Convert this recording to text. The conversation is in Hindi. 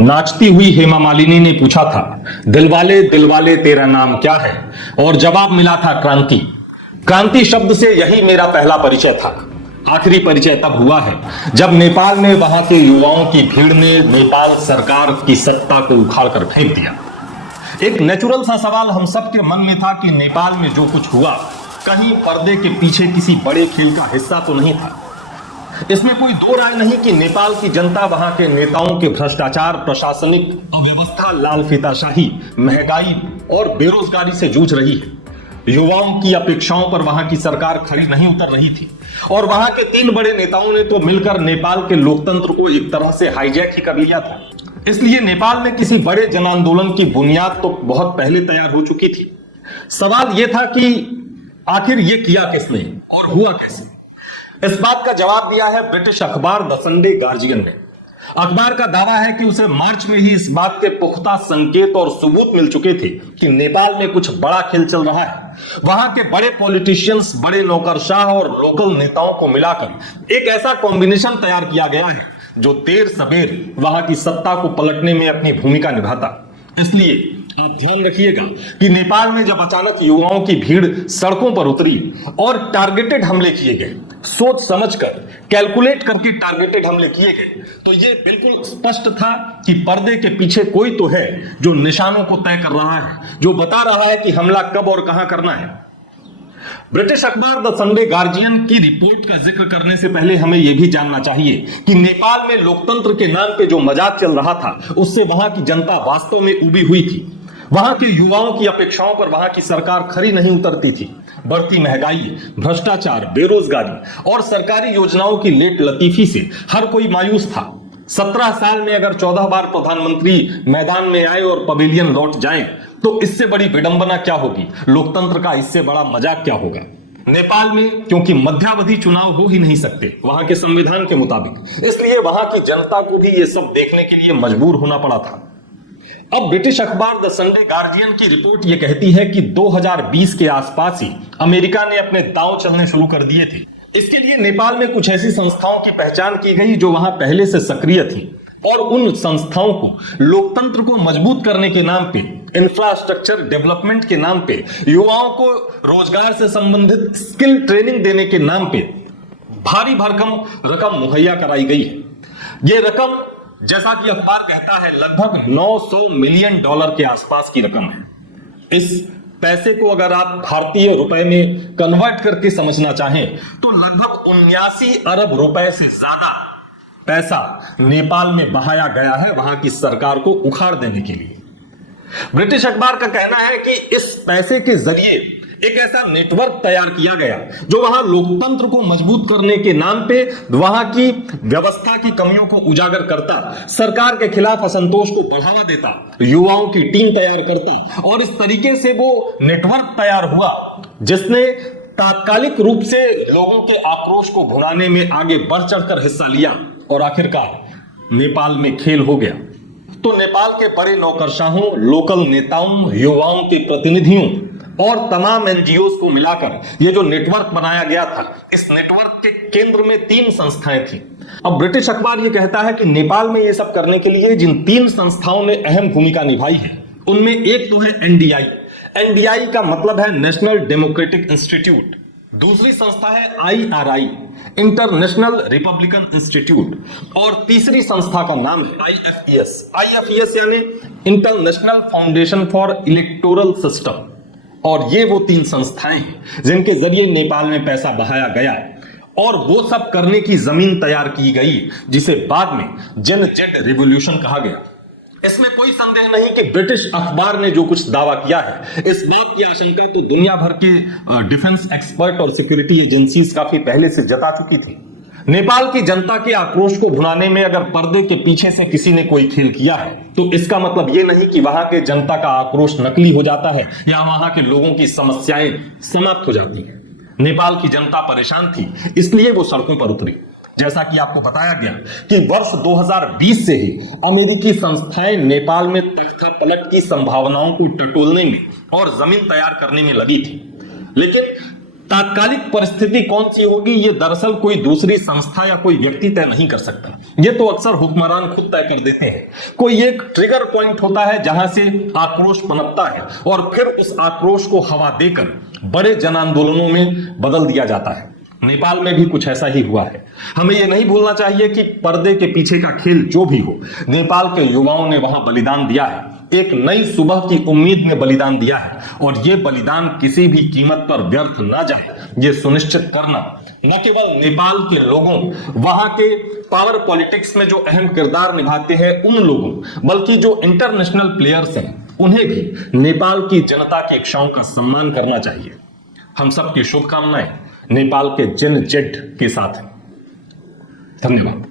नाचती हुई हेमा मालिनी ने पूछा था, दिलवाले तेरा नाम क्या है? और जवाब मिला था क्रांति। क्रांति शब्द से यही मेरा पहला परिचय था। आखिरी परिचय तब हुआ है जब नेपाल में वहां के युवाओं की भीड़ ने नेपाल सरकार की सत्ता को उखाड़कर फेंक दिया। एक नेचुरल सा सवाल हम सबके मन में था कि नेपाल में जो कुछ हुआ कहीं पर्दे के पीछे किसी बड़े खेल का हिस्सा तो नहीं था। इसमें कोई दो राय नहीं कि नेपाल की जनता वहां के नेताओं के भ्रष्टाचार, प्रशासनिक अव्यवस्था, लाल फीताशाही, महंगाई और बेरोजगारी से जूझ रही है। युवाओं की अपेक्षाओं पर वहां की सरकार खरी नहीं उतर रही थी और वहां के तीन बड़े नेताओं ने तो मिलकर नेपाल के लोकतंत्र को एक तरह से हाईजैक ही कर लिया था। इसलिए नेपाल में किसी बड़े जन आंदोलन की बुनियाद तो बहुत पहले तैयार हो चुकी थी। सवाल यह था कि आखिर ये किया किसने और हुआ कैसे? इस बात का जवाब दिया है ब्रिटिश अखबार द संडे गार्जियन ने। अखबार का दावा है कि उसे मार्च में ही इस बात के पुख्ता संकेत और सबूत मिल चुके थे कि नेपाल में कुछ बड़ा खेल चल रहा है। वहां के बड़े पॉलिटिशियंस, बड़े नौकरशाह और लोकल नेताओं को मिलाकर एक ऐसा कॉम्बिनेशन तैयार किया गया है जो देर सबेर वहां की सत्ता को पलटने में अपनी भूमिका निभाता। इसलिए आप ध्यान रखिएगा कि नेपाल में जब अचानक युवाओं की भीड़ सड़कों पर उतरी और टारगेटेड हमले किए गए, सोच समझकर, कैलकुलेट करके टारगेटेड हमले किए गए, तो यह बिल्कुल स्पष्ट था कि पर्दे के पीछे कोई तो है जो निशानों को तय कर रहा है, जो बता रहा है कि हमला कब और कहां करना है। ब्रिटिश अखबार द संडे गार्जियन की रिपोर्ट का जिक्र करने से पहले हमें यह भी जानना चाहिए कि नेपाल में लोकतंत्र के नाम पे जो मजाक चल रहा था उससे वहां की जनता वास्तव में उबी हुई थी। वहां के युवाओं की अपेक्षाओं पर वहां की सरकार खरी नहीं उतरती थी। बढ़ती महंगाई, भ्रष्टाचार, बेरोजगारी और सरकारी योजनाओं की लेट लतीफी से हर कोई मायूस था। 17 साल में अगर 14 बार प्रधानमंत्री मैदान में आए और पवेलियन लौट जाएं, तो इससे बड़ी विडंबना क्या होगी? लोकतंत्र का इससे बड़ा मजाक क्या होगा? नेपाल में क्योंकि मध्यावधि चुनाव हो ही नहीं सकते वहां के संविधान के मुताबिक, इसलिए वहां की जनता को भी ये सब देखने के लिए मजबूर होना पड़ा था। अब ब्रिटिश अखबार द संडे गार्जियन की रिपोर्ट यह कहती है कि 2020 के आसपास ही अमेरिका ने अपने दांव चलने शुरू कर दिए थे। इसके लिए नेपाल में कुछ ऐसी संस्थाओं की पहचान की गई जो वहां पहले से सक्रिय थी और उन संस्थाओं को लोकतंत्र को मजबूत करने के नाम पे, इंफ्रास्ट्रक्चर डेवलपमेंट के नाम पे, युवाओं को रोजगार से संबंधित स्किल ट्रेनिंग देने के नाम पे भारी भरकम रकम मुहैया कराई गई है। यह रकम, जैसा कि अखबार कहता है, लगभग $900 मिलियन के आसपास की रकम है। इस पैसे को अगर आप भारतीय रुपए में कन्वर्ट करके समझना चाहें तो लगभग 79 अरब रुपए से ज्यादा पैसा नेपाल में बहाया गया है वहां की सरकार को उखाड़ देने के लिए। ब्रिटिश अखबार का कहना है कि इस पैसे के जरिए एक ऐसा नेटवर्क तैयार किया गया जो वहां लोकतंत्र को मजबूत करने के नाम पे वहां की व्यवस्था की कमियों को उजागर करता, सरकार के खिलाफ असंतोष को बढ़ावा देता, युवाओं की टीम तैयार करता और इस तरीके से वो नेटवर्क तैयार हुआ जिसने तात्कालिक रूप से लोगों के आक्रोश को भुनाने में आगे बढ़ चढ़कर हिस्सा लिया और आखिरकार नेपाल में खेल हो गया। तो नेपाल के बड़े नौकरशाहों, लोकल नेताओं, युवाओं के प्रतिनिधियों और तमाम एनजीओ को मिलाकर ये जो नेटवर्क बनाया गया था, इस नेटवर्क के केंद्र में 3 संस्थाएं थी। अब ब्रिटिश अखबार ये कहता है कि नेपाल में ये सब करने के लिए जिन 3 संस्थाओं ने अहम भूमिका निभाई है उनमें एक तो है एनडीआई। एनडीआई का मतलब है नेशनल डेमोक्रेटिक इंस्टीट्यूट। दूसरी संस्था है आईआरआई, इंटरनेशनल रिपब्लिकन इंस्टीट्यूट, और तीसरी संस्था का नाम है आईएफईएस। आईएफईएस यानी international foundation for electoral system. और ये वो 3 संस्थाएं हैं जिनके जरिए नेपाल में पैसा बहाया गया और वो सब करने की जमीन तैयार की गई जिसे बाद में जेन जेड रिवॉल्यूशन कहा गया। इसमें कोई संदेह नहीं कि ब्रिटिश अखबार ने जो कुछ दावा किया है, इस बात की आशंका तो दुनिया भर के डिफेंस एक्सपर्ट और सिक्योरिटी एजेंसीज काफी पहले से जता चुकी थी। नेपाल की जनता के आक्रोश को भुनाने में अगर पर्दे के पीछे से किसी ने कोई खेल किया है तो इसका मतलब यह नहीं कि वहां के जनता का आक्रोश नकली हो जाता है या वहां के लोगों की समस्याएं समाप्त हो जाती हैं। नेपाल की जनता परेशान थी, इसलिए वो सड़कों पर उतरी। जैसा कि आपको बताया गया कि वर्ष 2020 से ही अमेरिकी संस्थाएं नेपाल में तख्तापलट की संभावनाओं को टटोलने में और जमीन तैयार करने में लगी थी। लेकिन तात्कालिक परिस्थिति कौन सी होगी ये दरअसल कोई दूसरी संस्था या कोई व्यक्ति तय नहीं कर सकता। ये तो अक्सर हुक्मरान खुद तय कर देते हैं। कोई एक ट्रिगर पॉइंट होता है जहां से आक्रोश पनपता है और फिर उस आक्रोश को हवा देकर बड़े जन आंदोलनों में बदल दिया जाता है। नेपाल में भी कुछ ऐसा ही हुआ है। हमें यह नहीं भूलना चाहिए कि पर्दे के पीछे का खेल जो भी हो, नेपाल के युवाओं ने वहां बलिदान दिया है, एक नई सुबह की उम्मीद में बलिदान दिया है और यह बलिदान किसी भी कीमत पर व्यर्थ ना जाए, यह सुनिश्चित करना न केवल नेपाल के लोगों, वहां के पावर पॉलिटिक्स में जो अहम किरदार निभाते हैं उन लोगों, बल्कि जो इंटरनेशनल प्लेयर्स हैं उन्हें भी नेपाल की जनता की इच्छाओं का सम्मान करना चाहिए। हम सबकी शुभकामनाएं नेपाल के जन जेड के साथ हैं। धन्यवाद।